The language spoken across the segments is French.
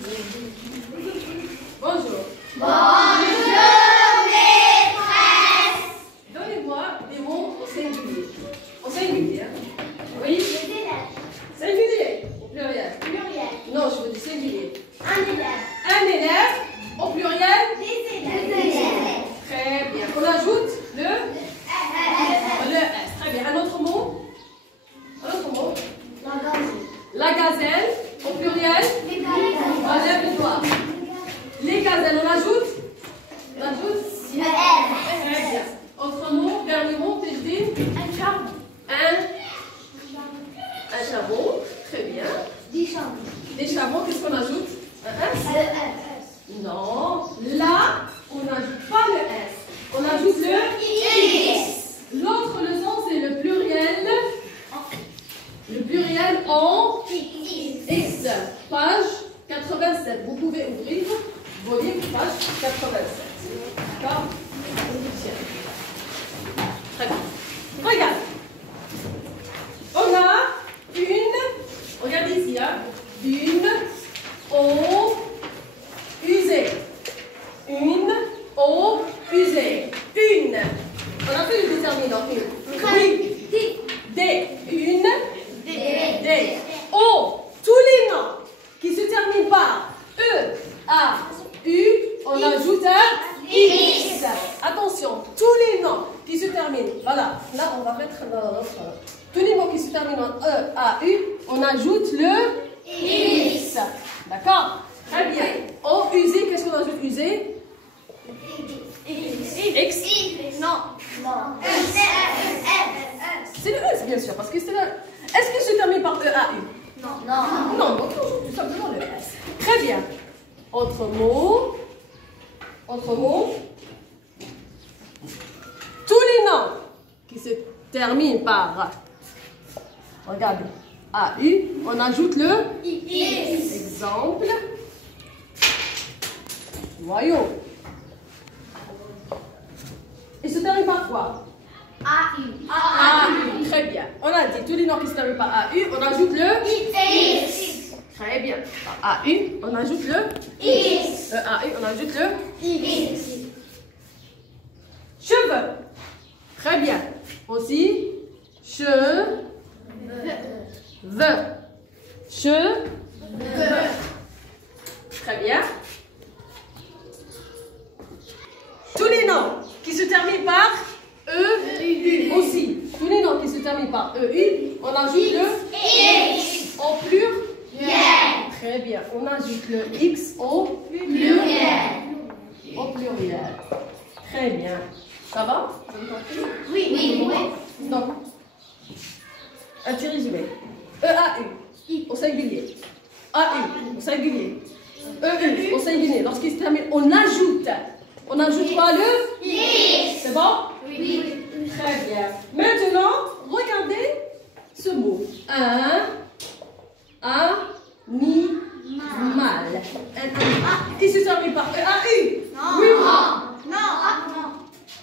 Bonjour. Bonjour, maîtresse. Donnez-moi des mots au singulier. Au singulier, hein? Oui? Des élèves. Singulier. Au pluriel. Pluriel. Non, je veux du singulier. Un élève. Un élève. Au pluriel. Des élèves. Très bien. On ajoute le S. S. Très bien. Un autre mot? Un autre mot? La gazelle. La gazelle. Au pluriel. Les gazelles. Enlève le doigt. Les gazelles, on ajoute? On ajoute? Le R. Très bien. Autre mot, dernier mot, Tejdine? Un charbon. Un charbon. Très bien. Des charbons. Des charbons, qu'est-ce qu'on ajoute? Un S? Le S. Non. Là, on n'ajoute pas le S. On ajoute le X. L'autre leçon, c'est le pluriel. Le pluriel en X. Page 87. Vous pouvez ouvrir vos livres, page 87. D'accord? Très bien. Regarde. On a une, regardez ici, hein, une eau usée. Une eau usée. Une. On a fait le déterminant. Une. Oui. Des. Une. Des. Eau. Tous les noms qui se terminent par E, A, U, on ajoute un X. Attention, tous les noms qui se terminent, voilà, là on va mettre notre. Tous les mots qui se terminent en E, A, U, on ajoute le X. D'accord? Très bien. Eau usée, qu'est-ce qu'on ajoute usée? X. Non. C'est le E, bien sûr, parce que c'est le. Est-ce qu'il se termine par E, A, U? Non. Non, donc on joue tout simplement le S. Très bien. Autre mot. Autre mot. Tous les noms qui se terminent par, regardez, AU, on ajoute le X. exemple. Voyons. Il se termine par quoi? AU. AU. Très bien. On a dit tous les noms qui se terminent par AU, on ajoute le X. Très bien. Par AU, on ajoute le X. AU, on ajoute le X. cheveux. Très bien. Aussi, cheveux. Cheveux. Très bien. Tous les noms qui se terminent par EU aussi. Tous les noms qui se terminent par EU, on ajoute le X. au pluriel. Yeah. Très bien. On ajoute le X au Pluriel. Au pluriel. Très bien. Ça va? Vous avez compris? Oui. Donc, un petit résumé. EAU au singulier. AU au singulier. EU au singulier. Lorsqu'il se termine, on ajoute. On ajoute quoi le X. C'est bon? Oui. Très bien. Maintenant, regardez ce mot. Animal. Il se termine par EAU. Non. Oui. Non.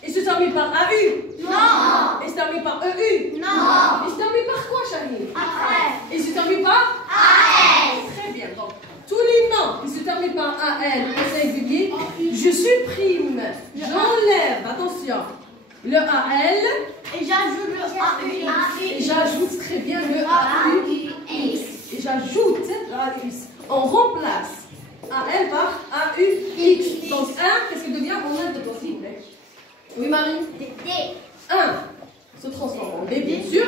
Il se termine par AU. Non. Il se termine par EU. Non. Il se termine par quoi, Chahine? Après. Il se termine par AL. Très bien. Donc, tous les noms qui se terminent par AL au singulier, je supprime, j'enlève, attention, le AL Et j'ajoute le AU. et j'ajoute très bien le AU et j'ajoute l'AUX. On remplace AL par AUX. Donc, 1, qu'est-ce qu'il devient? On a de toi, s'il vous plaît. Oui, Marie? D. 1 se transforme en B, bien sûr.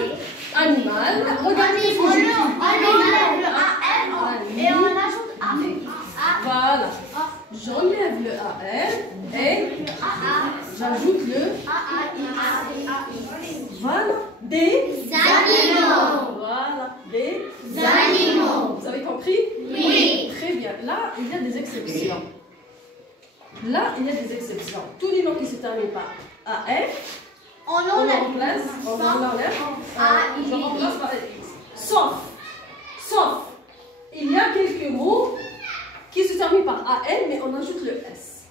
Animal. Regardez ce que On j'écris. enlève le AL et on ajoute AU. Voilà. J'enlève le AL et j'ajoute le voilà. Des animaux. Voilà. Des Animaux. Vous avez compris? Oui. Très bien. Là, il y a des exceptions. Là, il y a des exceptions. Tous les noms qui se terminent par AL, On on enlève. remplace, je remplace par X. Sauf, il y a quelques mots qui se terminent par AL, mais on ajoute le S.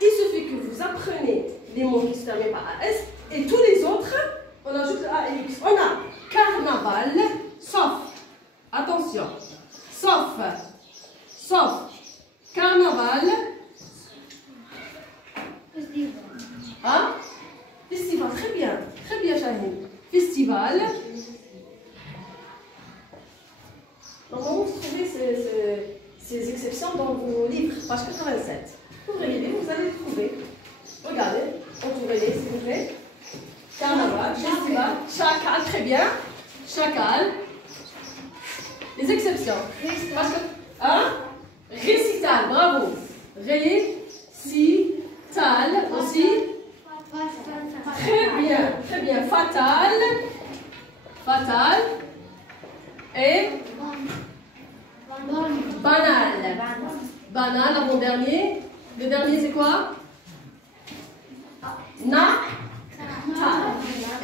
Il suffit que vous appreniez les mots qui se terminent par AS et tous les autres, on ajoute le A et X. On a carnaval, sauf, attention, sauf, Carnaval. Hein? Festival, très bien, Chahine. Festival. Normalement, vous trouvez ces exceptions dans vos livres, page 87. Ouvrez-les, vous allez les trouver. Regardez, entourez-les, s'il vous plaît. Carnaval, festival, chacal, très bien. Chacal. Les exceptions. Parce que, hein? Récital, bravo. Récital aussi. Très bien. Fatal. Et banal. Banal, avant-dernier. Le dernier, c'est quoi? Natal.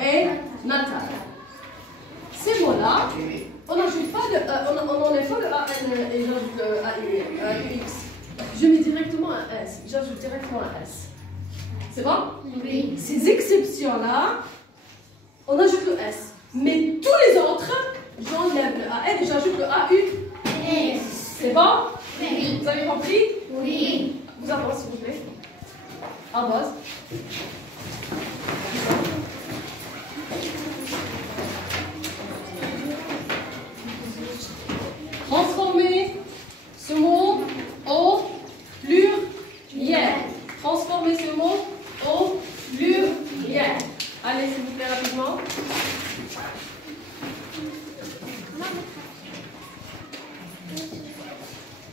Et natal. Ces mots-là, on n'ajoute pas on n'enlève pas le AN et j'ajoute le AUX. Je mets directement un S. J'ajoute directement un S. C'est bon? Oui. Ces exceptions-là, on ajoute le S. Mais tous les autres, j'enlève le AN et j'ajoute le AU. C'est bon? Oui. Vous avez compris? Oui. Vous avancez, s'il vous plaît. Avance. Transformez ce mot au pluriel. Transformez ce mot au pluriel. Allez, s'il vous plaît, rapidement.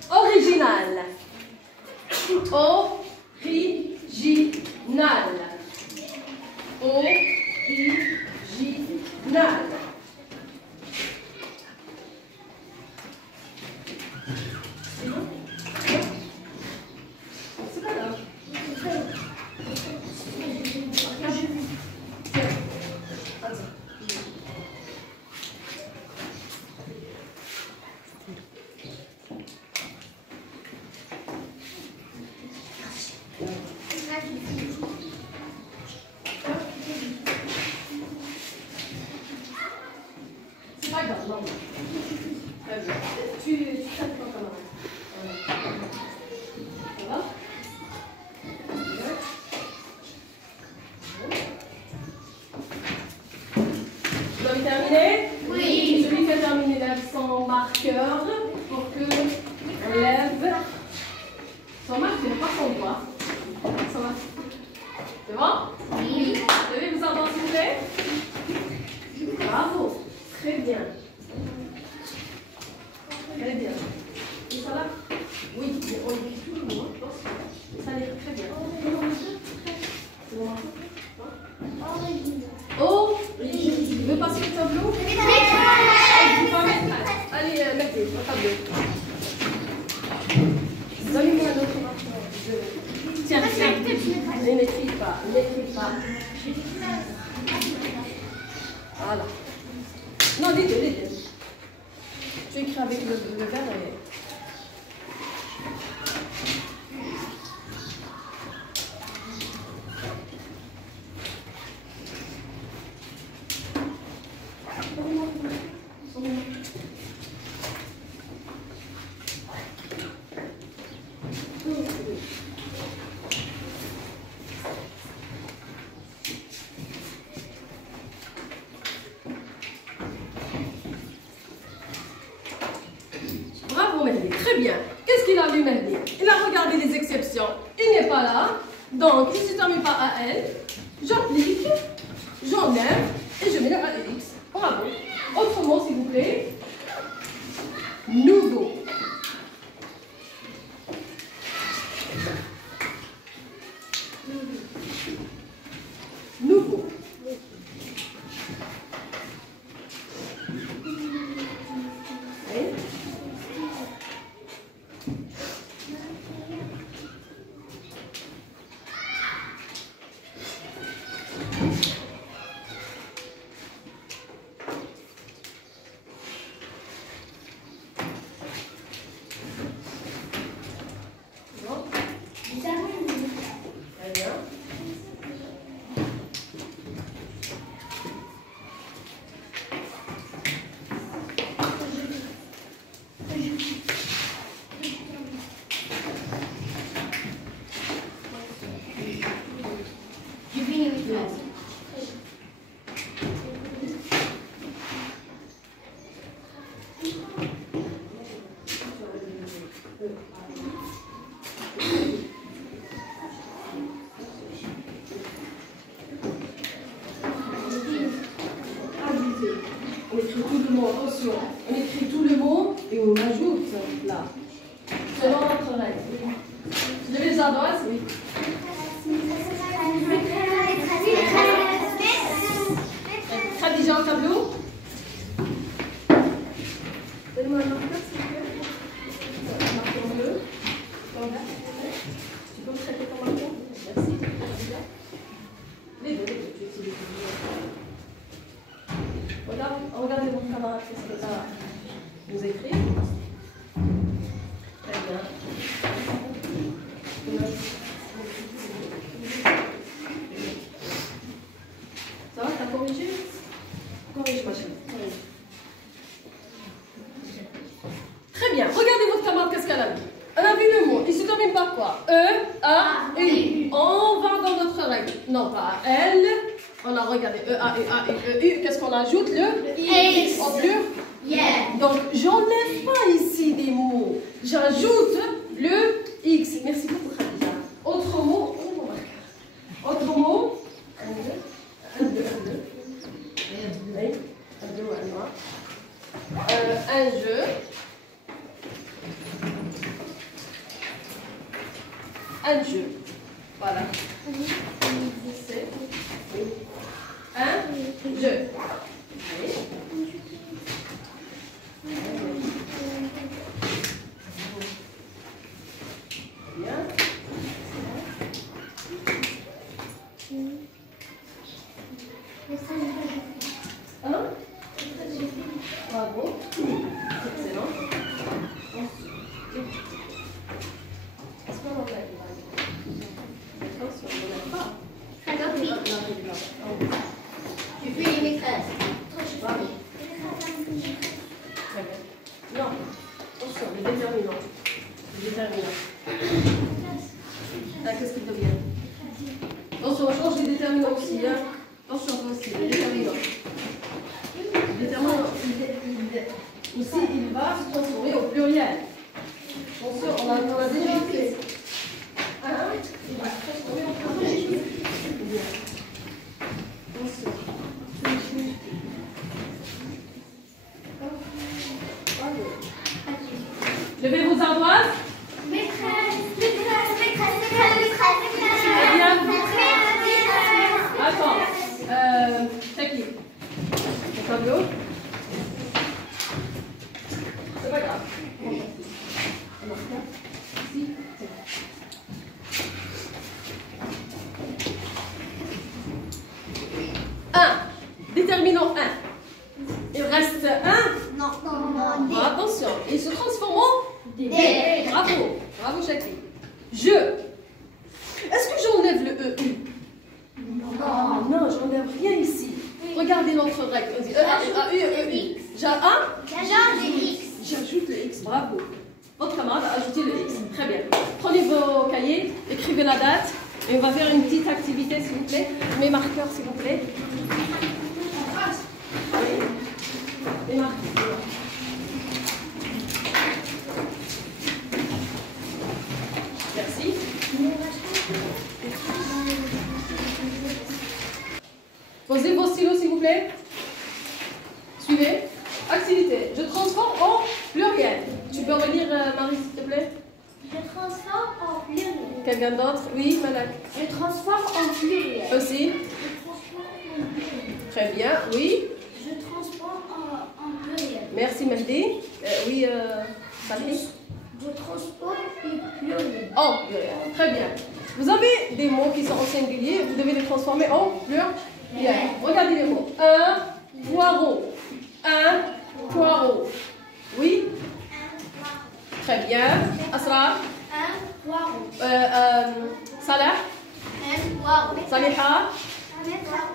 Original. Original. Original. C'est pas grave. C'est pas grave, non. Très bien. Tu traites pas comment? Ça va? Vous avez terminé? Oui. Celui qui a terminé lève son marqueur pour que on lève son marqueur, pas son doigt. Ça va? C'est bon? Oui. Vous devez vous entendre, s'il vous plaît? Bravo. Très bien. Très bien. Et ça va? Oui, mais on écrit tout le mot, je pense. Ça allait très bien. C'est bon? Oh, tu veux passer le tableau? Allez, mettez le tableau. Donnez-moi un autre marqueur. Tiens. Ne m'écris pas. Voilà. Non, les deux. Tu écris avec le verre et... Bravo Mehdi, très bien. Qu'est-ce qu'il a lu Mehdi? Il a regardé les exceptions. Il n'est pas là. Donc, il ne se termine pas à elle. J'applique, j'enlève et je mets le AX. Bravo. Autre mot s'il vous plaît. Nouveau. Nouveau. Oui. Ajouter. On écrit tout le mot, attention. On écrit tout le mot et on ajoute là. Selon notre règle. Vous avez les adresses? Oui. Khadija au tableau. Donne-moi un marqueur, s'il vous plaît. Marqueur bleu. Tu peux me traiter ton marqueur? Merci. Khadija. Les deux, tu utilises les deux. Regardez votre camarade, qu'est-ce que ça va nous écrire. Très bien. Ça va, t'as corrigé? Corrige, ma chérie. Corrige. Très bien. Regardez votre camarade, qu'est-ce qu'elle a vu. Elle a vu le mot. Il se termine par quoi? E, A, U. On va dans notre règle. Non, pas L. On a regardé E, A, U, A, U, E, U. Qu'est-ce qu'on ajoute? Le X. En plus? Yeah. Donc, j'enlève pas ici des mots. J'ajoute le X. Merci beaucoup, Khadija. Autre mot. Oh, mon marqueur. Autre mot. Un, deux. Oui. Un, deux, un jeu. Un jeu. Voilà. C'est un jeu. Allez. Bien. Un. Bravo. Excellent. Est-ce qu'on enlève? Attention, on n'enlève pas. Tu fais les maîtresses. Bravo. Très bien. Non. Attention, les déterminants. Les déterminants. Là, qu'est-ce qu'ils deviennent? Attention, on change les déterminants aussi. Hein. Attention, aussi, les déterminants. Les déterminants, aussi, il va se transformer au pluriel. Attention, on a déjà fait. Il va se transformer au pluriel. Bien. Attention. Levez vos ardoises. Attends. C'est qui? Le tableau? C'est pas grave. Ici. Un. Déterminant 1. Il reste 1. Non. Attention. Il se transforme en D. Bravo. Bravo, Chaki. Je. Est-ce que j'enlève le EU? Non, j'enlève rien ici. Regardez notre règle. On dit E, A, U, E, U. J'ajoute le X. Bravo. Votre camarade a ajouté le X. Très bien. Prenez vos cahiers, écrivez la date. Et on va faire une petite activité, s'il vous plaît. Mes marqueurs, s'il vous plaît. Oui. Les marqueurs. Merci. Posez vos stylos, s'il vous plaît. Suivez. Activité. Je transforme en pluriel. Tu peux relire, Marie, s'il te plaît? Je transforme en pluriel. Quelqu'un d'autre? Oui, Malak. Je transforme en pluriel. Aussi. Je transforme en pluriel. Très bien. Oui. Je transforme en pluriel. Merci, Mehdi. Oui, Sally. Je transforme en pluriel. En pluriel. Très bien. Vous avez des mots qui sont en singulier. Vous devez les transformer en pluriel. Regardez les mots. Un poireau. Un poireau. Oui. Très bien. Asra. Un poireau. Salah. Un poireau. Saliha. Un poireau.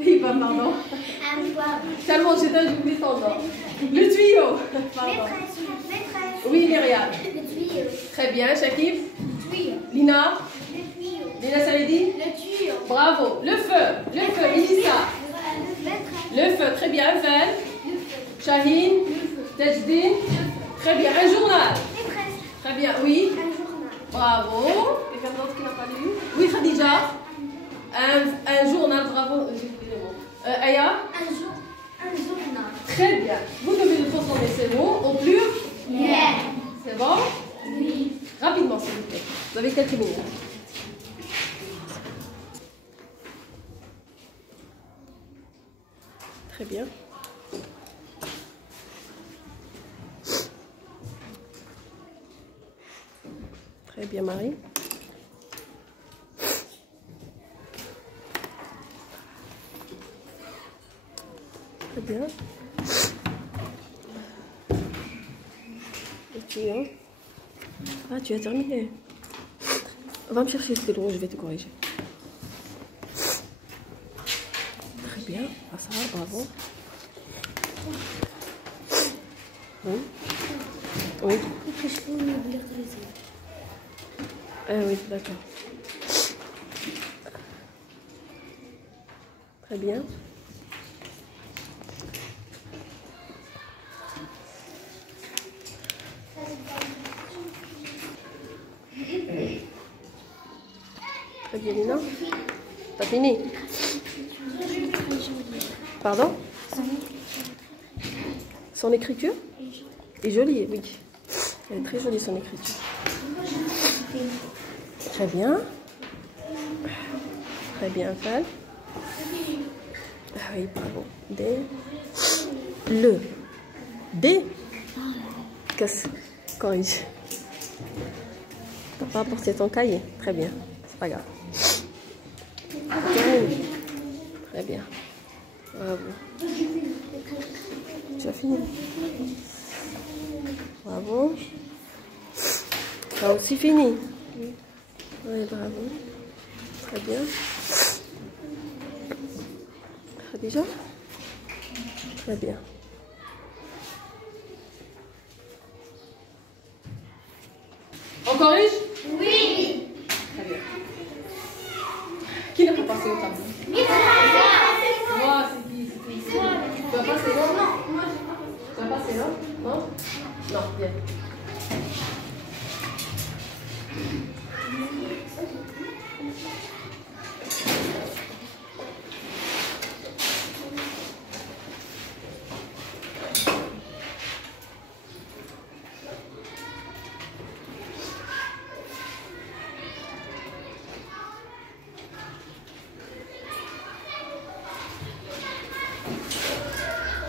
Hiba, pardon. Un poireau. Tellement j'étais, j'ai oublié ton nom. Le tuyau. Pardon. Maîtresse. Oui, Myriam. Le tuyau. Très bien. Shakib. Tuyau. Lina. Le tuyau. Lina Salidi. Le tuyau. Bravo. Le feu. Le feu. Elissa. Maîtresse. Le feu. Très bien. Vel. Le feu. Shaheen. Le feu. Tajdin. Très bien. Un journal. Mais presque. Très bien, oui. Un journal. Bravo. Quelqu'un d'autre qui n'a pas lu? Oui, Khadija. Un journal, bravo. J'ai oublié le mot. Aya. Un journal. Très bien. Vous devez le transformer ces mots au plus. Yeah. C'est bon? Oui. Rapidement, s'il vous plaît. Vous avez quelques minutes. Très bien. Très bien, Marie. Très bien. Et tu es? Ah, tu as terminé. Va me chercher le stylo, je vais te corriger. Très bien. Ah, ça va, bravo. Oui. Oui. Ah oui, d'accord. Très bien. Très bien, Lina. T'as fini? Pardon? Son écriture? Est jolie, oui. Elle est très jolie, son écriture. Très bien. Très bien, Fal. Ah oui, bravo. D. Le. D. Qu'est-ce? Corrige. T'as pas apporté ton cahier? Très bien. C'est pas grave. Très bien. Bravo. Tu as fini? Bravo. Tu as aussi fini? Oui, bravo. Très bien. Khadija? Très bien. On corrige? Oui. Très bien. Qui n'a pas passé au tableau? Moi, c'est qui? Tu vas passer, non? Tu vas passer, non? Non? Non, bien.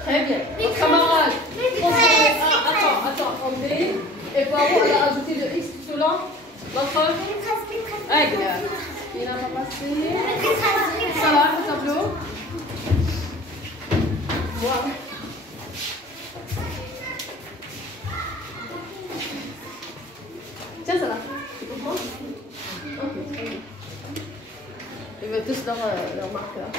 Très bien. Votre camarade, attends, on D. Et Paro, elle a ajouté le X tout au long. Notre aigle. Il n'a pas passé. Ça là, le tableau. Voilà. Tiens, ça là. Tu comprends? Ok, très bien. Ils veulent tous leur marqueur.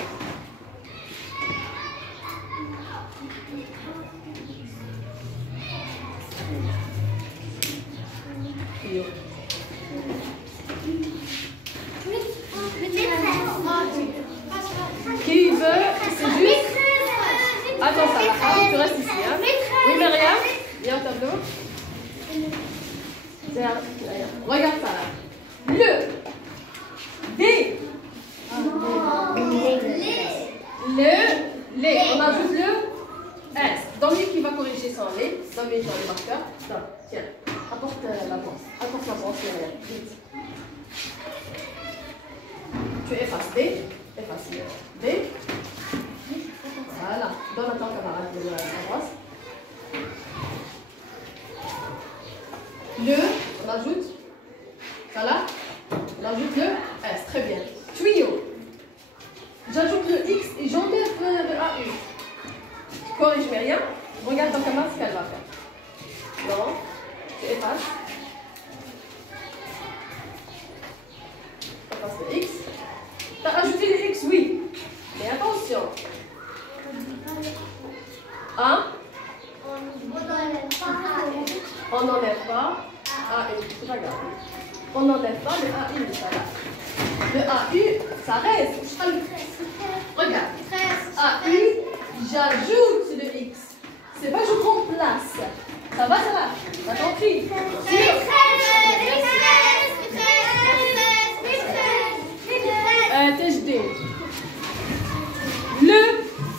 Qui veut? C'est juste. Attends, ça va. Tu restes ici. Hein? Oui, Myriam? Viens au tableau. Regarde ça là. Le. D. Les. On ajoute le S. Dominique qui va corriger son lait. Dominique dans le marqueur. Non, tiens. Apporte la brosse. Apporte la brosse, Myriam. Vite. Tu effaces D. Efface D. Voilà. Donne à ton camarade la brosse. Le, on ajoute. Ça là. On ajoute le S. Très bien. Tuyau. J'ajoute le X et j'enlève le AU. Corrige Myriam. Regarde ton camarade ce qu'elle va faire. Non. Tu effaces. On passe le X. Tu as ajouté le X, oui. Mais attention. Hein? On n'enlève pas AU. C'est pas grave. On n'enlève pas le AU. Ça va. Le AU, ça reste. Regarde. AU, j'ajoute le X. C'est pas je prends place. Ça va, ça va. T'as compris? THD. Le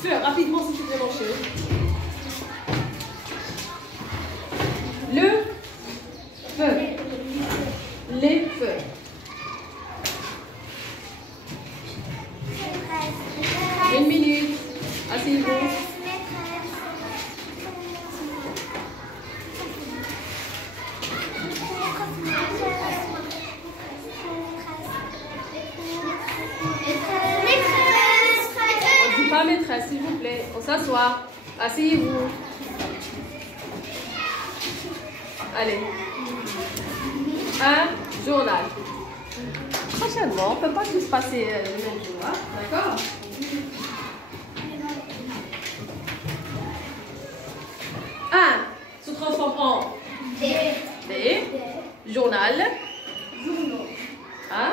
feu. Rapidement, si tu veux manger. Le feu. Les feux. Une minute. Asseyez-vous. On ne dit pas maîtresse, s'il vous plaît. On s'assoit. Asseyez-vous. Allez. Un journal. Prochainement, on ne peut pas tous passer le même jour. Hein? D'accord? Un se transforme en B. Journal. Hein?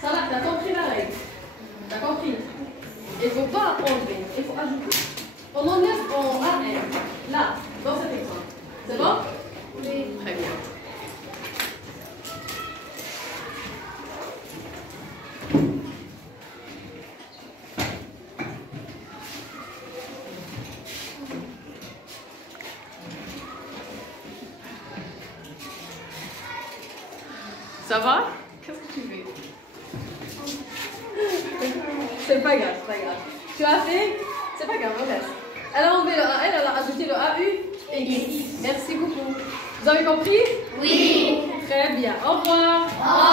Ça va, t'as compris la règle? T'as compris? Il ne faut pas enlever, il faut ajouter. On enlève en AM, là, dans cet exemple. C'est bon? Oui. Très bien. Ça va? Qu'est-ce que tu fais? C'est pas grave, c'est pas grave. Tu as fait? C'est pas grave, on laisse. Elle a enlevé le AL, elle a ajouté le AU et I. Merci beaucoup. Vous avez compris? Oui. Très bien. Au revoir. Au revoir.